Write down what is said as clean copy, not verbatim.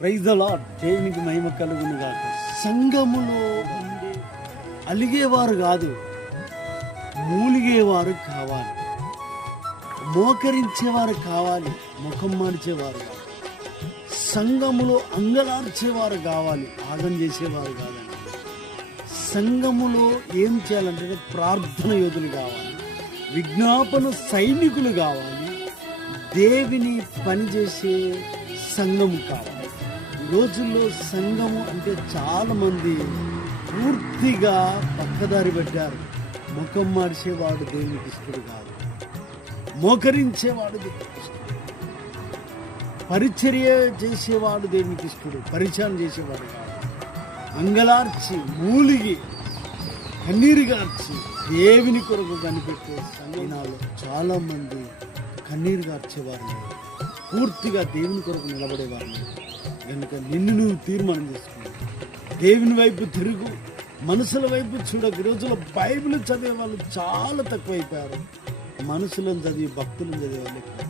Praise the lord. దేవునికి మహిమ కలుగును గాక. సంఘములో ఉండి అలిగేవారు కాదు, మూలిగేవారు కావాలి. మోకరించేవారు కావాలి, ముఖం మార్చేవారు కావాలి. సంఘములో అంగలార్చేవారు కావాలి, ఆగం చేసేవారు కాదండి. సంఘములో ఏం చేయాలంటే ప్రార్థన యోధులు కావాలి, విజ్ఞాపన సైనికులు కావాలి, దేవుని పనిచేసే సంఘం కావాలి. ఈ రోజుల్లో సంఘము అంటే చాలామంది పూర్తిగా పక్కదారి పెట్టారు. ముఖం మార్చేవాడు దేవునికి ఇష్టడు కాదు, మోకరించేవాడు దేవునికి ఇష్టడు, పరిచర్య చేసేవాడు దేవునికి ఇష్టడు, పరిచయం చేసేవాడు కాదు. అంగలార్చి మూలిగి కన్నీరు గార్చి దేవుని కొరకు కనిపెట్టే సంఘాలు చాలా మంది కన్నీరు గార్చేవారు, పూర్తిగా దేవుని కొరకు నిలబడేవారు. కనుక నిన్ను నువ్వు తీర్మానం చేసుకున్నావు, దేవుని వైపు తిరుగు, మనుషుల వైపు చూడకు. ఈ రోజుల్లో బైబిల్ చదివే వాళ్ళు చాలా తక్కువైపోయారు, మనుషులను చదివి భక్తులను చదివే వాళ్ళు ఎక్కువ.